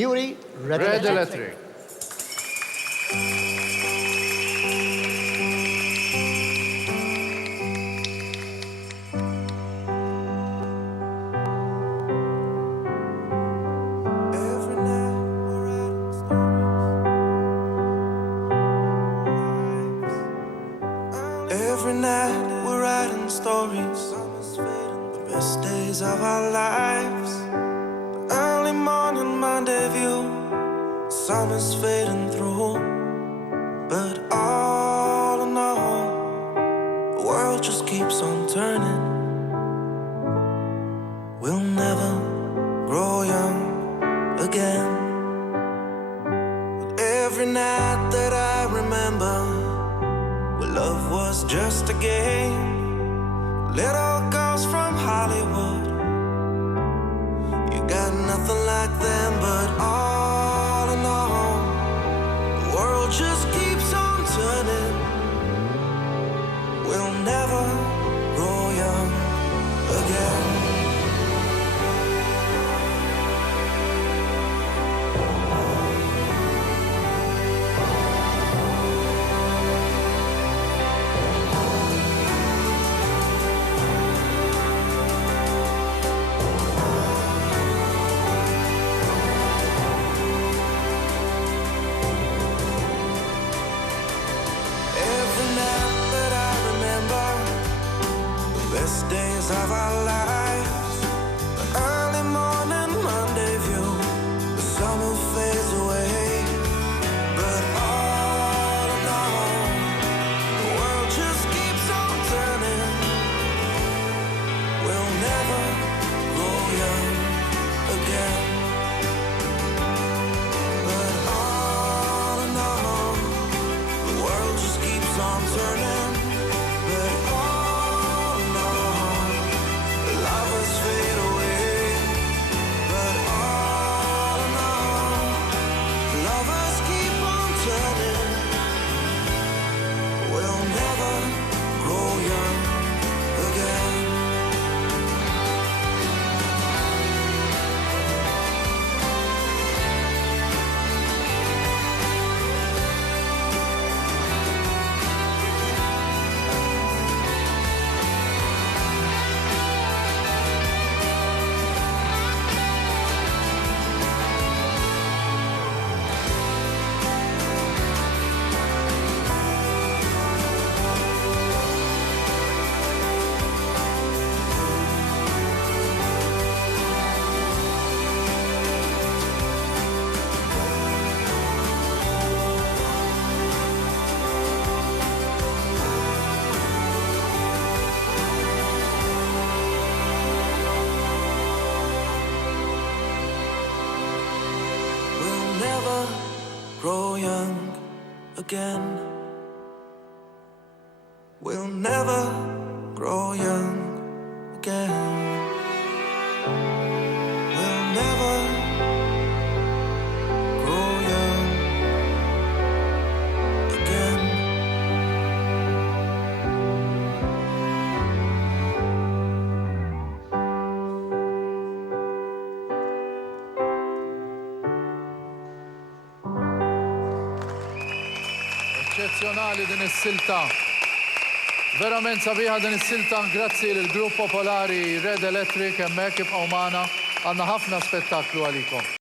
Yuri, Red Red Electric. Electric. Every night we're writing stories, the best days of our lives. The early morning rendezvous, summer's fading through. But all in all, the world just keeps on turning. We'll never grow young again. But every night that I remember, love was just a game. Little girls from Hollywood, you got nothing like them. But all in all, the world just keeps on turning. We'll never grow young again. Best days of our lives, the early morning rendezvous, the summer fades away. But all in all, the world just keeps on turning. We'll never grow young again. But all in all, the world just keeps on turning. But fade away. But all in all, lovers keep on turning. We'll never grow young again. Never grow young again. We'll never grow young again. We'll never grow young again. Eccezjonali din is-silta. Verament sabiħa din is-silta, grazzi lill-grupp popolari Red Electric hemmhekk ibqgħu magħna, għandna ħafna spettaklu għalikom.